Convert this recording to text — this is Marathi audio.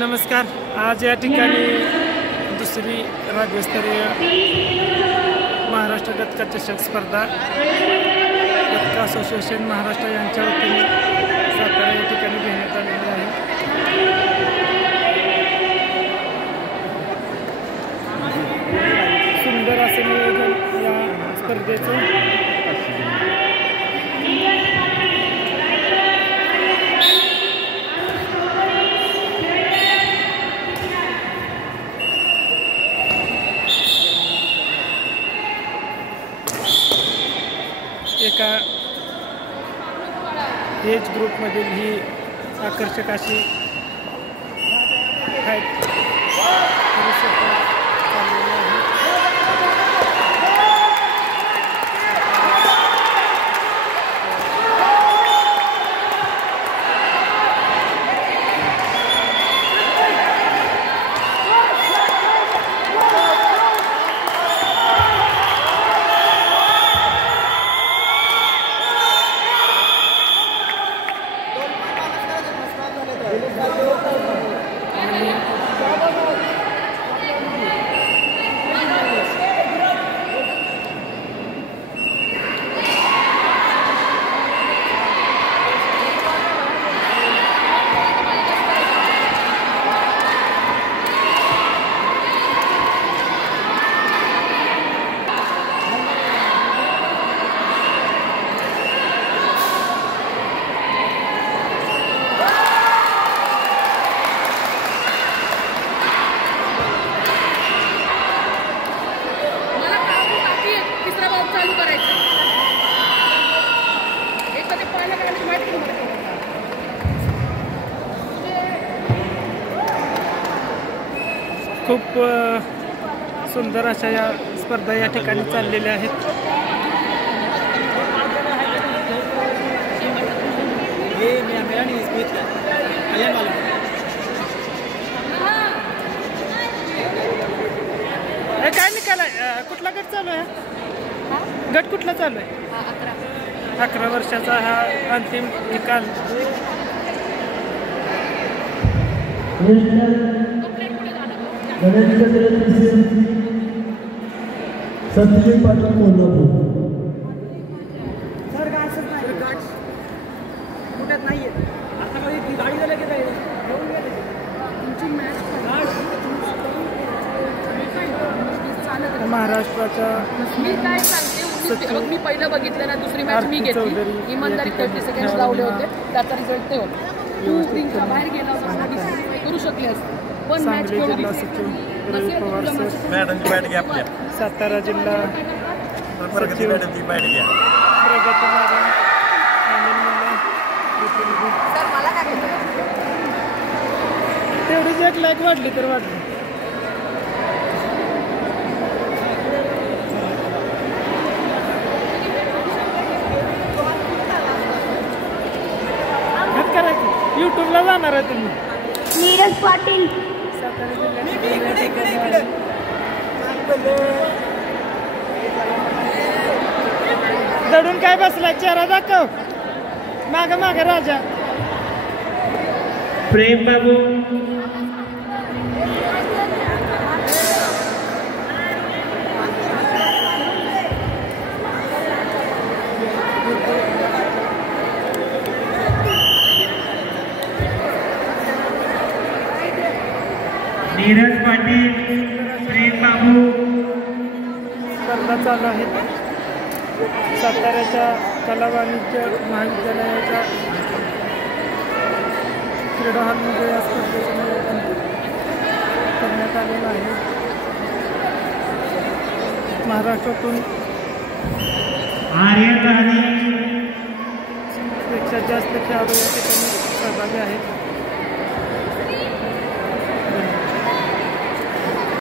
नमस्कार। आज या ठिकाणी दुसरी राज्यस्तरीय महाराष्ट्र गतका चषक स्पर्धा गतका असोसिएशन महाराष्ट्र यांच्या वतीने सातारा या ठिकाणी घेण्यात आलेली आहे। सुंदर असे नियोजन या स्पर्धेचं। एका एज ग्रुपमधील ही आकर्षक अशी फाईट चाललेली आहे। खूप सुंदर अशा या स्पर्धा या ठिकाणी चाललेल्या आहेत। काय निकाल आहे? कुठला गट चालू आहे? गट कुठला चालू आहे? 11 वर्षाचा हा अंतिम निकाल। सत्यजित पाटील कोल्हापूर महाराष्ट्राच्या मी काय सांगते, मी पहिलं बघितलं ना, दुसरी मॅच मी घेतली, इमानदारी 30 सेकंड्स लावले होते, त्याचा रिझल्ट ते होता। तू रिंगच्या बाहेर गेला होता, करू शकले असते, पण मॅच खेळली। सातारा जिल्हा सचिव तेवढीच एक लाईक वाढली तर वाढली। यूट्यूबला जाणार आहे तुम्ही? नीरज पाटील दडून काय बसला? चेहरा दाखव। माग माग राजा प्रेम बाबू नीरज पाटील प्रेम बाबू स्पर्धा चालू आहे। साताऱ्याच्या कला वाणिज्य महाविद्यालयाच्या क्रीडा हॉलमध्ये या स्पर्धेचं नियोजन करण्यात आलेलं आहे। महाराष्ट्रातून पेक्षा जास्त खेळाडू या ठिकाणी सहभागी आहेत।